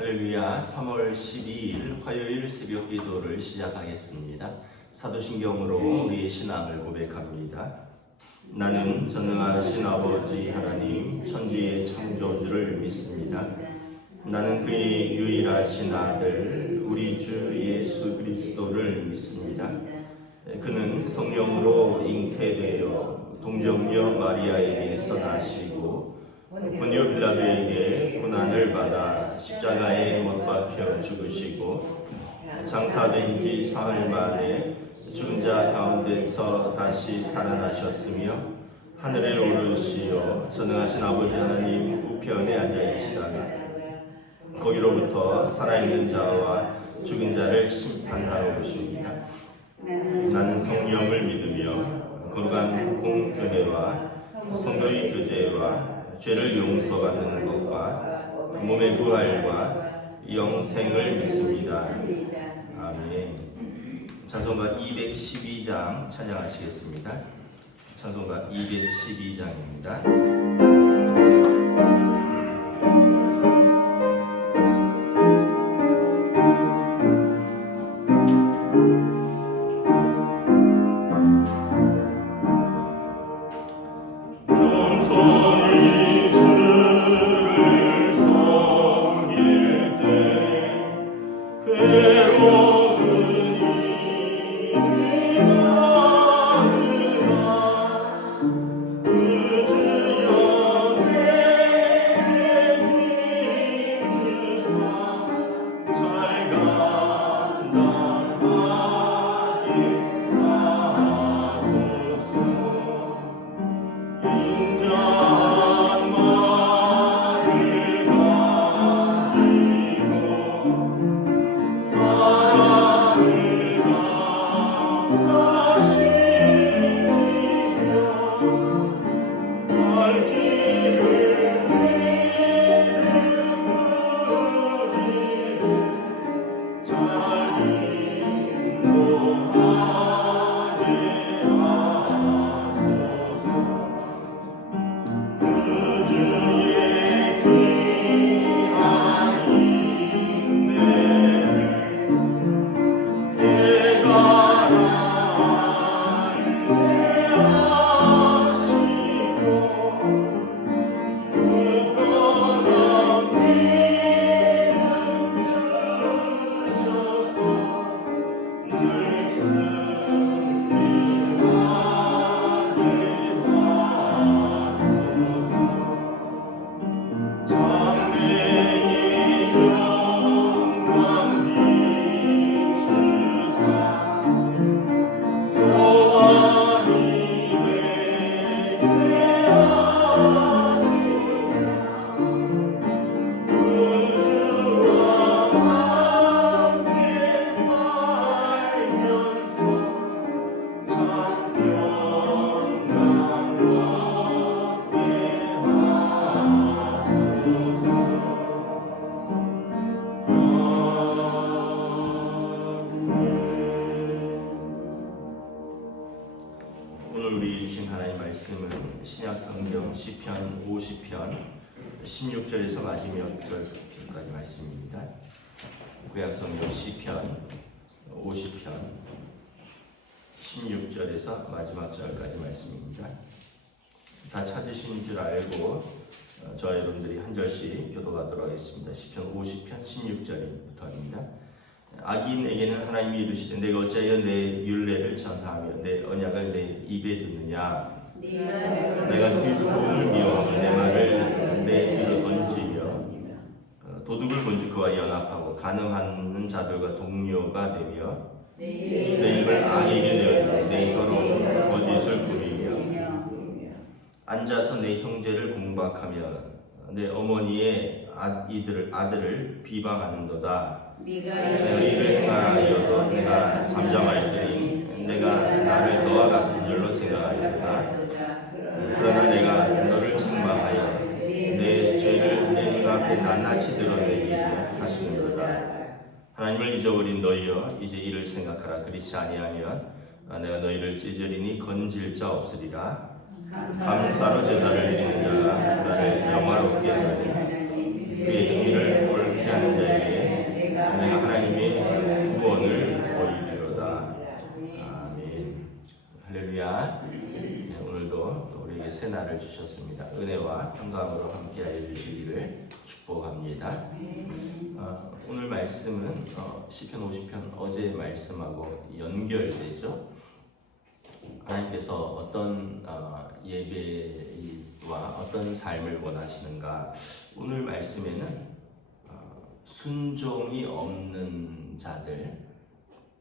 할렐루야. 3월 12일 화요일 새벽 기도를 시작하겠습니다. 사도신경으로 우리의 신앙을 고백합니다. 나는 전능하신 아버지 하나님 천지의 창조주를 믿습니다. 나는 그의 유일하신 아들 우리 주 예수 그리스도를 믿습니다. 그는 성령으로 잉태되어 동정녀 마리아에게서 나시고 본요 빌라도에게 고난을 받아 십자가에 못 박혀 죽으시고 장사된 지 사흘 만에 죽은 자 가운데서 다시 살아나셨으며 하늘에 오르시어 전능하신 아버지 하나님 우편에 앉아 계시다가 거기로부터 살아있는 자와 죽은 자를 심판하러 오십니다. 나는 성령을 믿으며 거룩한 공교회와 성도의 교제와 죄를 용서받는 것과 몸의 부활과 영생을 믿습니다. 아멘. 찬송가 212장 찬양하시겠습니다. 찬송가 212장입니다. 신약성경 시편 50편 16절에서 마지막 절까지 말씀입니다. 구약성경 시편 50편 16절에서 마지막 절까지 말씀입니다. 다 찾으신 줄 알고 저와 여러분들이 한 절씩 교도하도록 하겠습니다. 시편 50편 16절부터입니다. 악인에게는 하나님이 이르시되 내가 어찌하여 내 율례를 전하며 내 언약을 내 입에 두느냐. 내가 뒤통을 미워하고 내 말을 내 뒤로 던지며 도둑을 본즉 그와 연합하고 간음하는 자들과 동료가 되며 내 입을 악에게 내어주고 내 혀로 거짓을 꾸미며 앉아서 내 형제를 공박하며 내 어머니의 아들을 비방하는도다. 내가 이를 행하여도 내가 잠잠하였더니 내가 나를 너와 같은 일로 생각하였다. 그러나 내가 너를 책망하여 내 죄를 내 눈앞에 낱낱이 드러내게 하시는도다. 하나님을 잊어버린 너희여 이제 이를 생각하라. 그렇지 아니하면 내가 너희를 찢으리니 건질 자 없으리라. 감사로 제사를 드리는 자가 나를 영화롭게 하니 그의 행위를 옳게 하는 자에게 주셨습니다. 은혜와 평강으로 함께하여 주시기를 축복합니다. 오늘 말씀은 시편 50편 어제의 말씀하고 연결되죠. 하나님께서 어떤 예배와 어떤 삶을 원하시는가. 오늘 말씀에는 순종이 없는 자들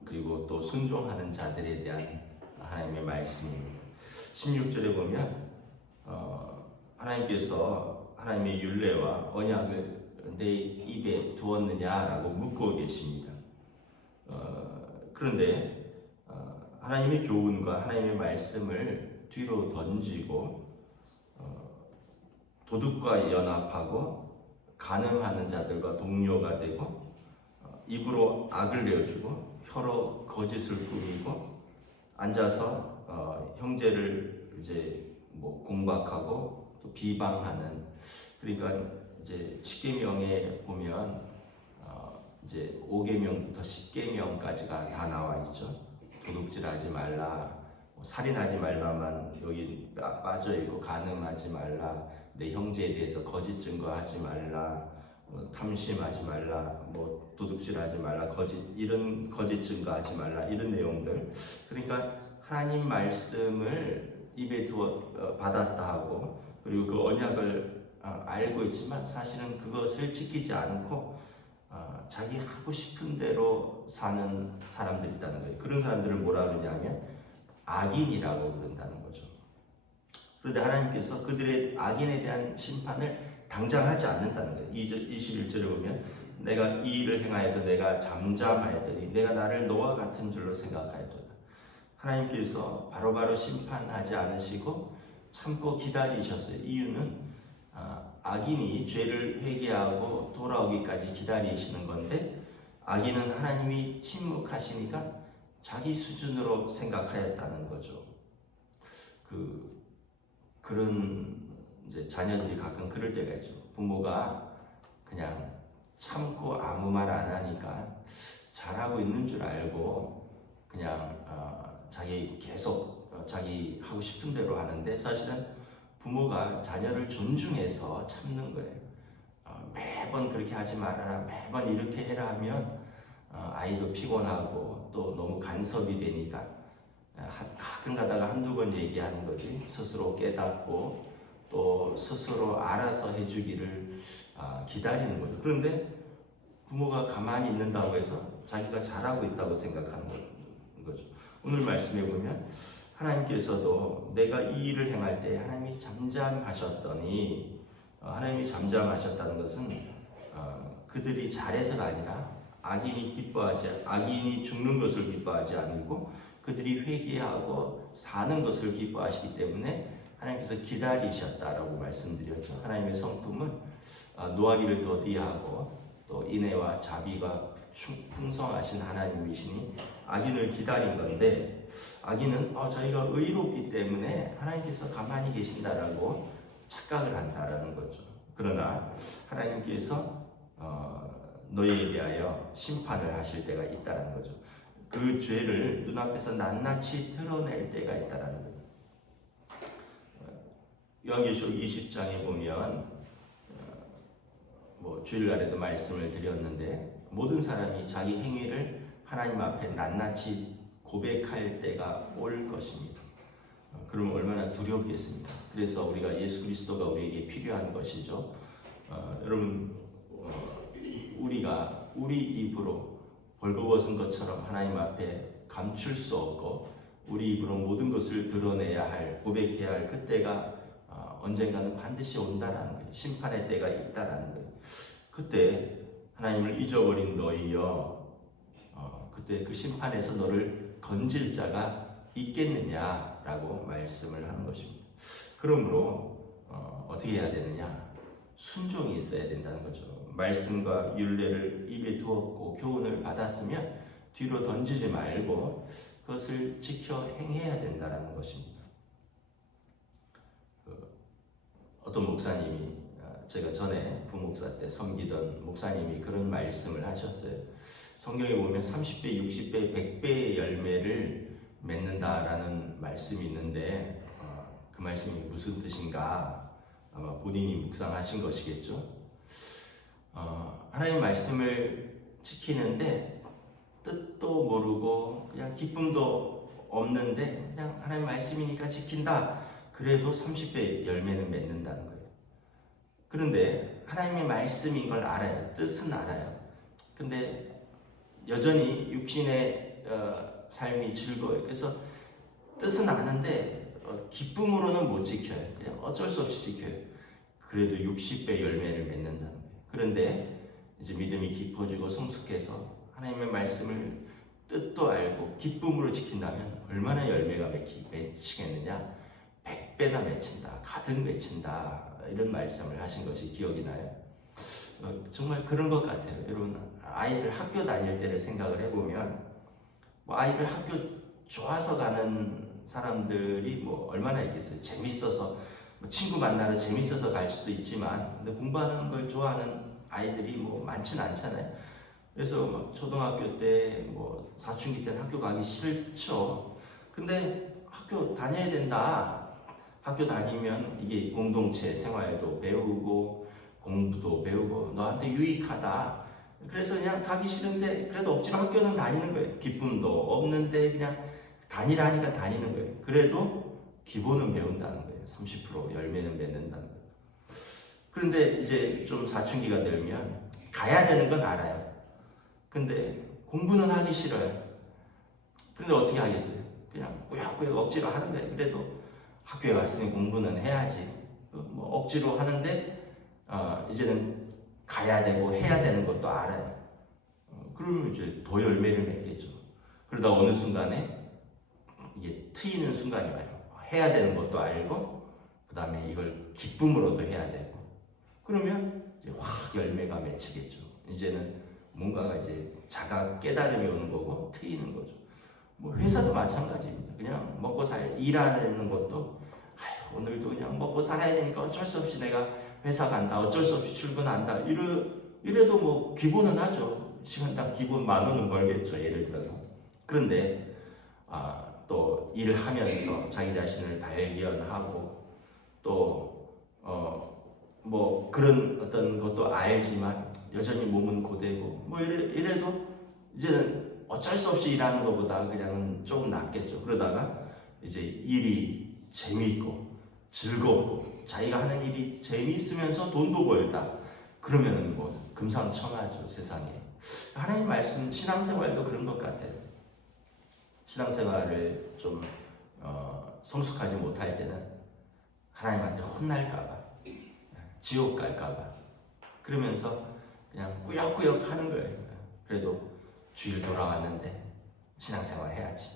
그리고 또 순종하는 자들에 대한 하나님의 말씀입니다. 16절에 보면 하나님께서 하나님의 율례와 언약을 내 입에 두었느냐라고 묻고 계십니다. 그런데 하나님의 교훈과 하나님의 말씀을 뒤로 던지고 도둑과 연합하고 간음하는 자들과 동료가 되고 입으로 악을 내어주고 혀로 거짓을 꾸미고 앉아서 형제를 이제 뭐 공박하고 또 비방하는, 그러니까 이제 10계명에 보면 이제 5계명부터 10계명까지가 다 나와 있죠. 도둑질하지 말라, 살인하지 말라만 여기 빠져 있고, 간음하지 말라, 내 형제에 대해서 거짓 증거하지 말라, 탐심하지 말라, 뭐 도둑질하지 말라, 이런 거짓 증거하지 말라, 이런 내용들. 그러니까 하나님 말씀을 입에 두어 받았다 하고, 그리고 그 언약을 알고 있지만 사실은 그것을 지키지 않고 자기 하고 싶은 대로 사는 사람들이 있다는 거예요. 그런 사람들을 뭐라 그러냐면 악인이라고 그런다는 거죠. 그런데 하나님께서 그들의 악인에 대한 심판을 당장 하지 않는다는 거예요. 21절에 보면 내가 이 일을 행하여도 내가 잠잠하였더니 내가 나를 너와 같은 줄로 생각하였도다. 하나님께서 바로바로 심판하지 않으시고 참고 기다리셨어요. 이유는 악인이 죄를 회개하고 돌아오기까지 기다리시는 건데, 악인은 하나님이 침묵하시니까 자기 수준으로 생각하였다는 거죠. 그런 이제 자녀들이 가끔 그럴 때가 있죠. 부모가 그냥 참고 아무 말 안 하니까 잘하고 있는 줄 알고 그냥 자기 계속 자기 하고 싶은 대로 하는데, 사실은 부모가 자녀를 존중해서 참는 거예요. 매번 그렇게 하지 말아라, 매번 이렇게 해라 하면 아이도 피곤하고 또 너무 간섭이 되니까 가끔 가다가 한두 번 얘기하는 거지, 스스로 깨닫고 또 스스로 알아서 해주기를 기다리는 거죠. 그런데 부모가 가만히 있는다고 해서 자기가 잘하고 있다고 생각하는 거죠. 오늘 말씀에 보면 하나님께서도 내가 이 일을 행할 때 하나님이 잠잠하셨더니, 하나님이 잠잠하셨다는 것은 그들이 잘해서가 아니라 악인이 죽는 것을 기뻐하지 않고 그들이 회개하고 사는 것을 기뻐하시기 때문에 하나님께서 기다리셨다라고 말씀드렸죠. 하나님의 성품은 노하기를 더디하고 또 인애와 자비가 풍성하신 하나님이시니 악인을 기다린 건데, 악인은 저희가 의롭기 때문에 하나님께서 가만히 계신다라고 착각을 한다라는 거죠. 그러나 하나님께서 너희에 대하여 심판을 하실 때가 있다라는 거죠. 그 죄를 눈앞에서 낱낱이 드러낼 때가 있다라는 거죠. 요한계시록 20장에 보면 주일날에도 말씀을 드렸는데, 모든 사람이 자기 행위를 하나님 앞에 낱낱이 고백할 때가 올 것입니다. 그러면 얼마나 두렵겠습니까? 그래서 우리가 예수 그리스도가 우리에게 필요한 것이죠. 여러분, 우리가 우리 입으로 벌거벗은 것처럼 하나님 앞에 감출 수 없고 우리 입으로 모든 것을 드러내야 할, 고백해야 할 그때가 언젠가는 반드시 온다라는 거예요. 심판의 때가 있다라는 거예요. 그때 하나님을 잊어버린 너희여, 그때 그 심판에서 너를 건질 자가 있겠느냐라고 말씀을 하는 것입니다. 그러므로 어떻게 해야 되느냐? 순종이 있어야 된다는 거죠. 말씀과 율례를 입에 두었고 교훈을 받았으면 뒤로 던지지 말고 그것을 지켜 행해야 된다는 것입니다. 어떤 목사님이, 제가 전에 부목사 때 섬기던 목사님이 그런 말씀을 하셨어요. 성경에 보면 30배, 60배, 100배의 열매를 맺는다라는 말씀이 있는데, 그 말씀이 무슨 뜻인가 아마 본인이 묵상하신 것이겠죠. 하나님 말씀을 지키는데 뜻도 모르고 그냥 기쁨도 없는데 그냥 하나님 말씀이니까 지킨다. 그래도 30배 열매는 맺는다는 거예요. 그런데 하나님의 말씀인 걸 알아요. 뜻은 알아요. 근데 여전히 육신의 삶이 즐거워요. 그래서 뜻은 아는데 기쁨으로는 못 지켜요. 그냥 어쩔 수 없이 지켜요. 그래도 60배 열매를 맺는다는 거예요. 그런데 이제 믿음이 깊어지고 성숙해서 하나님의 말씀을 뜻도 알고 기쁨으로 지킨다면 얼마나 열매가 맺히겠느냐? 100배나 맺힌다. 가득 맺힌다. 이런 말씀을 하신 것이 기억이 나요. 정말 그런 것 같아요. 여러분, 아이들 학교 다닐 때를 생각을 해보면 아이들 학교 좋아서 가는 사람들이 얼마나 있겠어요. 재밌어서 친구 만나러 재밌어서 갈 수도 있지만 근데 공부하는 걸 좋아하는 아이들이 많지는 않잖아요. 그래서 초등학교 때 사춘기 때는 학교 가기 싫죠. 근데 학교 다녀야 된다. 학교 다니면 이게 공동체 생활도 배우고 공부도 배우고 너한테 유익하다. 그래서 그냥 가기 싫은데 그래도 억지로 학교는 다니는 거예요. 기쁨도 없는데 그냥 다니라니까 다니는 거예요. 그래도 기본은 배운다는 거예요. 30% 열매는 맺는다는 거예요. 그런데 이제 좀 사춘기가 되면 가야 되는 건 알아요. 근데 공부는 하기 싫어요. 그런데 어떻게 하겠어요? 그냥 꾸역꾸역 억지로 하는 거예요. 그래도 학교에 왔으니 공부는 해야지. 억지로 하는데 이제는 가야 되고 해야 되는 것도 알아요. 그러면 이제 더 열매를 맺겠죠. 그러다 어느 순간에 이게 트이는 순간이 와요. 해야 되는 것도 알고 그 다음에 이걸 기쁨으로도 해야 되고 그러면 이제 확 열매가 맺히겠죠. 이제는 뭔가가 이제 자각 깨달음이 오는 거고 트이는 거죠. 회사도 마찬가지입니다. 그냥 먹고 일하는 것도 오늘도 그냥 먹고 살아야 되니까 어쩔 수 없이 내가 회사 간다. 어쩔 수 없이 출근한다. 이래도 기본은 하죠. 시간당 기본 10,000원은 벌겠죠. 예를 들어서. 그런데 또 일을 하면서 자기 자신을 발견하고 또 그런 어떤 것도 알지만 여전히 몸은 고되고 이래도 이제는 어쩔 수 없이 일하는 것보다 그냥 조금 낫겠죠. 그러다가 이제 일이 재미있고 즐겁고 자기가 하는 일이 재미있으면서 돈도 벌다. 그러면은 금상첨화죠. 세상에. 하나님 말씀 신앙생활도 그런 것 같아요. 신앙생활을 좀 성숙하지 못할 때는 하나님한테 혼날까봐 지옥 갈까봐 그러면서 그냥 꾸역꾸역 하는 거예요. 그래도 주일 돌아왔는데 신앙생활 해야지.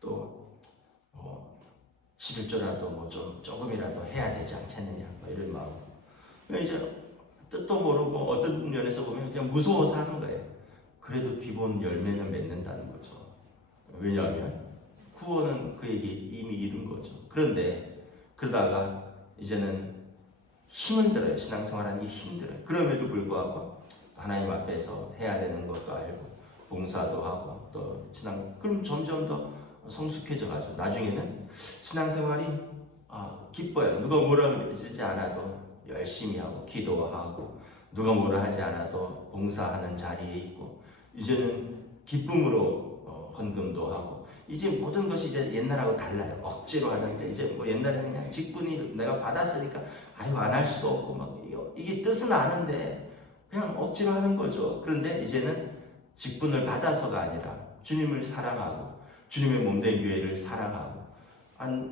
또 11조라도 조금이라도 해야 되지 않겠느냐 이런 마음. 이제 뜻도 모르고 어떤 면에서 보면 그냥 무서워서 하는 거예요. 그래도 기본 열매는 맺는다는 거죠. 왜냐하면 구원은 그에게 이미 이룬 거죠. 그런데 그러다가 이제는 힘은 들어요. 신앙생활하는 게 힘들어요. 그럼에도 불구하고 하나님 앞에서 해야 되는 것도 알고 봉사도 하고 또 그럼 점점 더 성숙해져 가죠. 나중에는 신앙생활이 기뻐요. 누가 뭐라 그러지 않아도 열심히 하고 기도하고 누가 뭐라 하지 않아도 봉사하는 자리에 있고 이제는 기쁨으로 헌금도 하고 이제 모든 것이 이제 옛날하고 달라요. 억지로 하는데 이제 옛날에는 그냥 직분이 내가 받았으니까 안 할 수도 없고 이게 뜻은 아는데 그냥 억지로 하는 거죠. 그런데 이제는 직분을 받아서가 아니라 주님을 사랑하고 주님의 몸된 교회를 사랑하고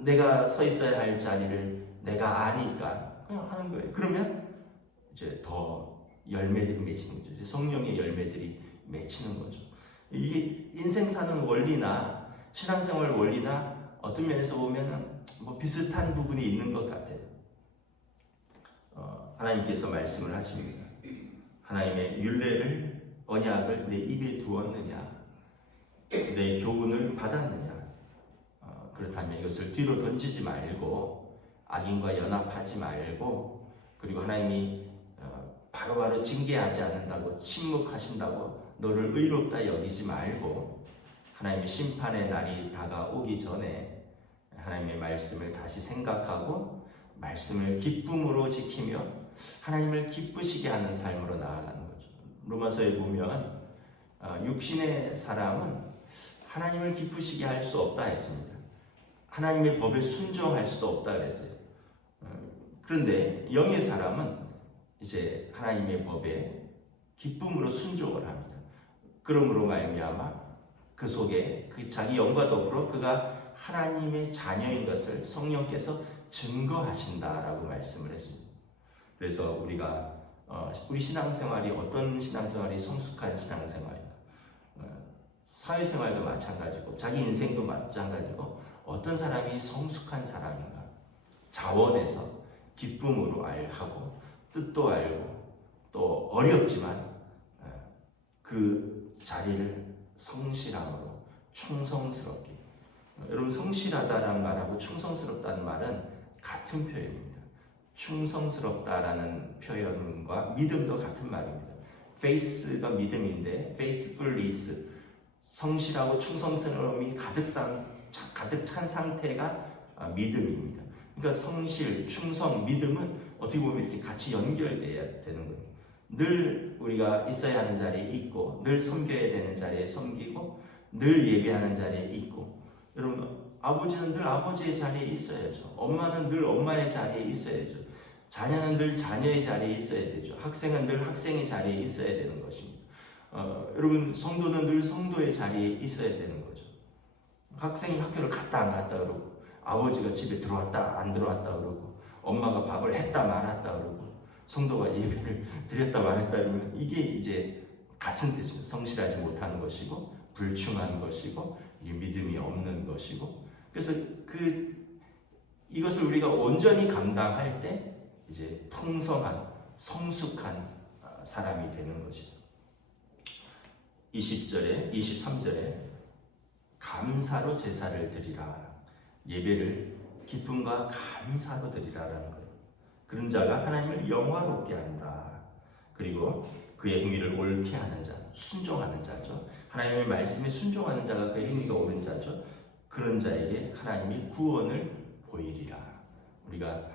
내가 서 있어야 할 자리를 내가 아니까 그냥 하는 거예요. 그러면 이제 더 열매들이 맺히는 거죠. 이제 성령의 열매들이 맺히는 거죠. 이게 인생 사는 원리나 신앙생활 원리나 어떤 면에서 보면은 비슷한 부분이 있는 것 같아요. 하나님께서 말씀을 하십니다. 하나님의 율례를 언약을 내 입에 두었느냐, 내 교훈을 받았느냐. 그렇다면 이것을 뒤로 던지지 말고 악인과 연합하지 말고 그리고 하나님이 바로바로 징계하지 않는다고 침묵하신다고 너를 의롭다 여기지 말고 하나님의 심판의 날이 다가오기 전에 하나님의 말씀을 다시 생각하고 말씀을 기쁨으로 지키며 하나님을 기쁘시게 하는 삶으로 나아가는 거죠. 로마서에 보면 육신의 사람은 하나님을 기쁘시게 할 수 없다 했습니다. 하나님의 법에 순종할 수도 없다 그랬어요. 그런데 영의 사람은 이제 하나님의 법에 기쁨으로 순종을 합니다. 그러므로 말미암아 그 속에 그 자기 영과 더불어 그가 하나님의 자녀인 것을 성령께서 증거하신다라고 말씀을 했습니다. 그래서 우리가 우리 신앙생활이 어떤 신앙생활이 성숙한 신앙생활인가? 사회생활도 마찬가지고 자기 인생도 마찬가지고 어떤 사람이 성숙한 사람인가? 자원해서 기쁨으로 하고 뜻도 알고 또 어렵지만 그 자리를 성실함으로 충성스럽게. 여러분, 성실하다라는 말하고 충성스럽다는 말은 같은 표현입니다. 충성스럽다라는 표현과 믿음도 같은 말입니다. faith가 믿음인데 faithfulness, 성실하고 충성스러움이 가득 찬 상태가 믿음입니다. 그러니까 성실, 충성, 믿음은 어떻게 보면 이렇게 같이 연결돼야 되는 거예요. 늘 우리가 있어야 하는 자리에 있고, 늘 섬겨야 되는 자리에 섬기고, 늘 예배하는 자리에 있고. 여러분, 아버지는 늘 아버지의 자리에 있어야죠. 엄마는 늘 엄마의 자리에 있어야죠. 자녀는 늘 자녀의 자리에 있어야 되죠. 학생은 늘 학생의 자리에 있어야 되는 것입니다. 여러분, 성도는 늘 성도의 자리에 있어야 되는 거죠. 학생이 학교를 갔다 안 갔다 그러고, 아버지가 집에 들어왔다 안 들어왔다 그러고, 엄마가 밥을 했다 말았다 그러고, 성도가 예배를 드렸다 말했다 그러면 이게 이제 같은 뜻입니다. 성실하지 못하는 것이고 불충한 것이고 이게 믿음이 없는 것이고. 그래서 이것을 우리가 온전히 감당할 때 이제 풍성한 성숙한 사람이 되는 것이죠. 20절에 23절에 감사로 제사를 드리라. 예배를 기쁨과 감사로 드리라라는 거예요. 그런 자가 하나님을 영화롭게 한다. 그리고 그의 행위를 옳게 하는 자, 순종하는 자죠. 하나님의 말씀에 순종하는 자가 그의 행위가 옳은 자죠. 그런 자에게 하나님이 구원을 보이리라. 우리가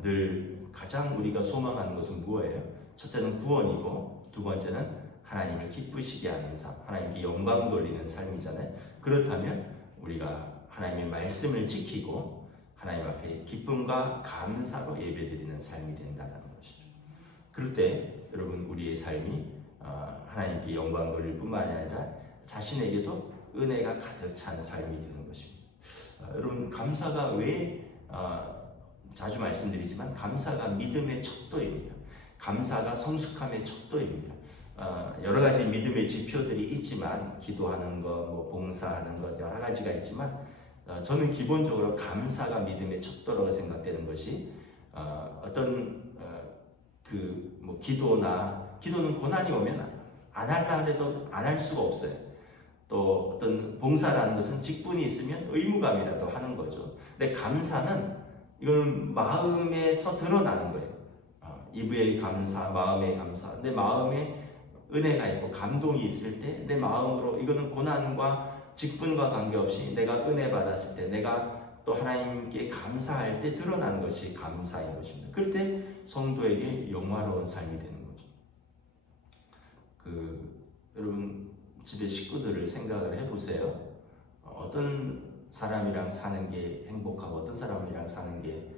늘 가장 우리가 소망하는 것은 무엇이에요? 첫째는 구원이고 두 번째는 하나님을 기쁘시게 하는 삶, 하나님께 영광 돌리는 삶이잖아요. 그렇다면 우리가 하나님의 말씀을 지키고 하나님 앞에 기쁨과 감사로 예배드리는 삶이 된다는 것이죠. 그럴 때 여러분, 우리의 삶이 하나님께 영광 돌릴 뿐만 아니라 자신에게도 은혜가 가득 찬 삶이 되는 것입니다. 여러분, 감사가 왜 자주 말씀드리지만 감사가 믿음의 척도입니다. 감사가 성숙함의 척도입니다. 여러 가지 믿음의 지표들이 있지만 기도하는 것, 봉사하는 것 여러 가지가 있지만 저는 기본적으로 감사가 믿음의 척도라고 생각되는 것이 어떤 기도는 고난이 오면 안 하려 해도 안 할 수가 없어요. 또 어떤 봉사라는 것은 직분이 있으면 의무감이라도 하는 거죠. 근데 감사는 이건 마음에서 드러나는 거예요. 입의 감사, 마음의 감사. 내 마음에 은혜가 있고 감동이 있을 때 내 마음으로, 이거는 고난과 직분과 관계없이 내가 은혜 받았을 때, 내가 또 하나님께 감사할 때 드러나는 것이 감사인 것입니다. 그럴 때 성도에게 영화로운 삶이 되는 거죠. 여러분, 집에 식구들을 생각을 해보세요. 어떤 사람이랑 사는 게 행복하고 어떤 사람이랑 사는 게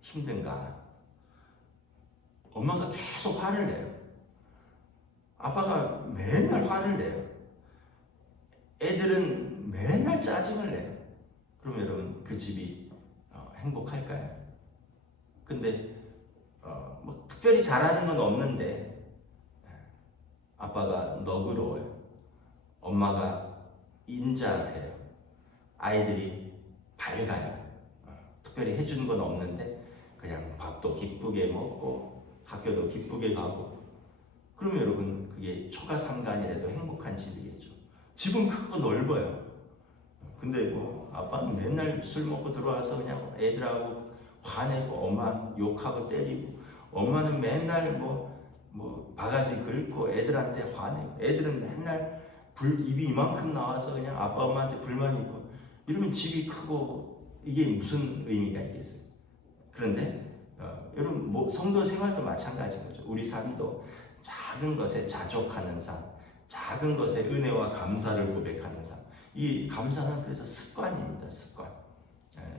힘든가? 엄마가 계속 화를 내요. 아빠가 맨날 화를 내요. 애들은 맨날 짜증을 내요. 그럼 여러분, 그 집이 행복할까요? 근데 특별히 잘하는 건 없는데 아빠가 너그러워요. 엄마가 인자해요. 아이들이 밝아요. 특별히 해주는 건 없는데 그냥 밥도 기쁘게 먹고 학교도 기쁘게 가고. 그러면 여러분, 그게 초가삼간이라도 행복한 집이겠죠. 집은 크고 넓어요. 근데 아빠는 맨날 술 먹고 들어와서 그냥 애들하고 화내고 엄마 욕하고 때리고, 엄마는 맨날 바가지 긁고 애들한테 화내고, 애들은 맨날 입이 이만큼 나와서 그냥 아빠 엄마한테 불만이 있고, 여러분 집이 크고 이게 무슨 의미가 있겠어요? 그런데 여러분 성도 생활도 마찬가지인 거죠. 우리 삶도 작은 것에 자족하는 삶, 작은 것에 은혜와 감사를 고백하는 삶. 이 감사는 그래서 습관입니다. 습관.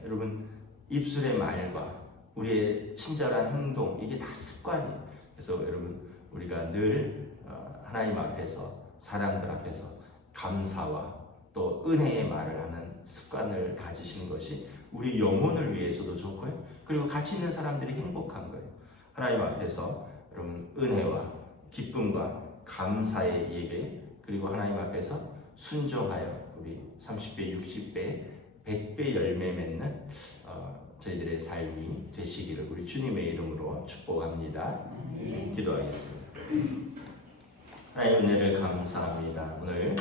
여러분 입술의 말과 우리의 친절한 행동 이게 다 습관이에요. 그래서 여러분 우리가 늘 하나님 앞에서 사람들 앞에서 감사와 또 은혜의 말을 하는 습관을 가지시는 것이 우리 영혼을 위해서도 좋고요. 그리고 같이 있는 사람들이 행복한 거예요. 하나님 앞에서 여러분 은혜와 기쁨과 감사의 예배 그리고 하나님 앞에서 순종하여 우리 30배, 60배, 100배 열매 맺는 저희들의 삶이 되시기를 우리 주님의 이름으로 축복합니다. 기도하겠습니다. 하나님 은혜를 감사합니다. 오늘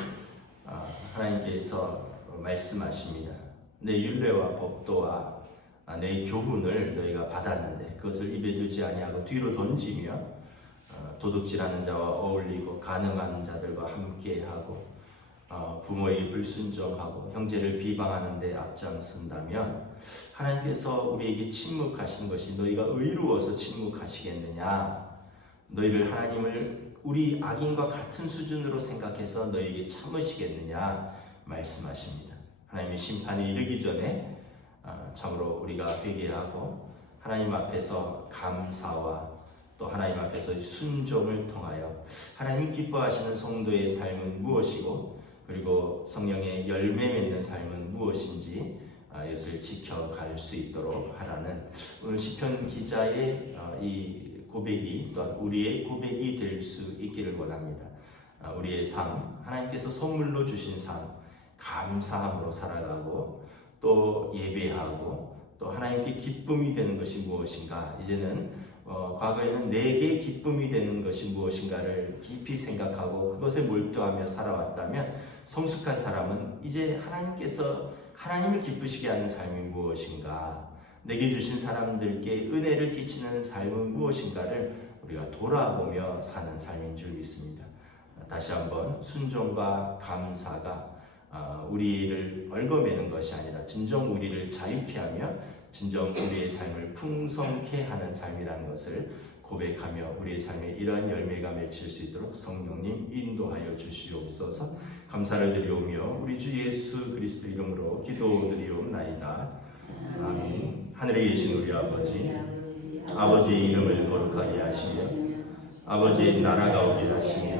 하나님께서 말씀하십니다. 내 율례와 법도와 내 교훈을 너희가 받았는데 그것을 입에 두지 아니하고 뒤로 던지며 도둑질하는 자와 어울리고 간음하는 자들과 함께하고 부모에게 불순종하고 형제를 비방하는 데 앞장선다면 하나님께서 우리에게 침묵하시는 것이 너희가 의로워서 침묵하시겠느냐? 너희를 하나님을 우리 악인과 같은 수준으로 생각해서 너희에게 참으시겠느냐? 말씀하십니다. 하나님의 심판이 이르기 전에 참으로 우리가 회개하고 하나님 앞에서 감사와 또 하나님 앞에서 순종을 통하여 하나님이 기뻐하시는 성도의 삶은 무엇이고 그리고 성령의 열매 맺는 삶은 무엇인지 이것을 지켜갈 수 있도록 하라는 오늘 시편 기자의 이 고백이 또한 우리의 고백이 될 수 있기를 원합니다. 우리의 삶, 하나님께서 선물로 주신 삶, 감사함으로 살아가고 또 예배하고 또 하나님께 기쁨이 되는 것이 무엇인가 이제는 과거에는 내게 기쁨이 되는 것이 무엇인가를 깊이 생각하고 그것에 몰두하며 살아왔다면 성숙한 사람은 이제 하나님께서 하나님을 기쁘시게 하는 삶이 무엇인가 내게 주신 사람들께 은혜를 끼치는 삶은 무엇인가를 우리가 돌아보며 사는 삶인 줄 믿습니다. 다시 한번 순종과 감사가 우리를 얽어매는 것이 아니라 진정 우리를 자유케 하며 진정 우리의 삶을 풍성케 하는 삶이라는 것을 고백하며 우리의 삶에 이러한 열매가 맺힐 수 있도록 성령님 인도하여 주시옵소서. 감사를 드리오며 우리 주 예수 그리스도 이름으로 기도드리옵나이다. 아멘. 하늘에 계신 우리 아버지, 아버지의 이름을 거룩하게 하시며 아버지의 나라가 오게 하시며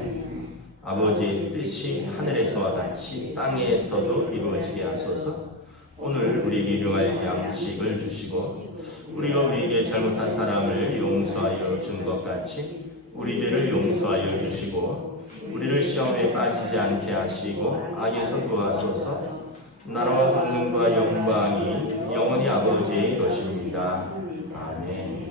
아버지의 뜻이 하늘에서와 같이 땅에서도 이루어지게 하소서. 오늘 우리에게 일용할 양식을 주시고 우리가 우리에게 잘못한 사람을 용서하여 준 것 같이 우리 죄를 용서하여 주시고 우리를 시험에 빠지지 않게 하시고 악에서 구하소서. 나라와 권능과 영광이 영원히 아버지의 것입니다. 아멘.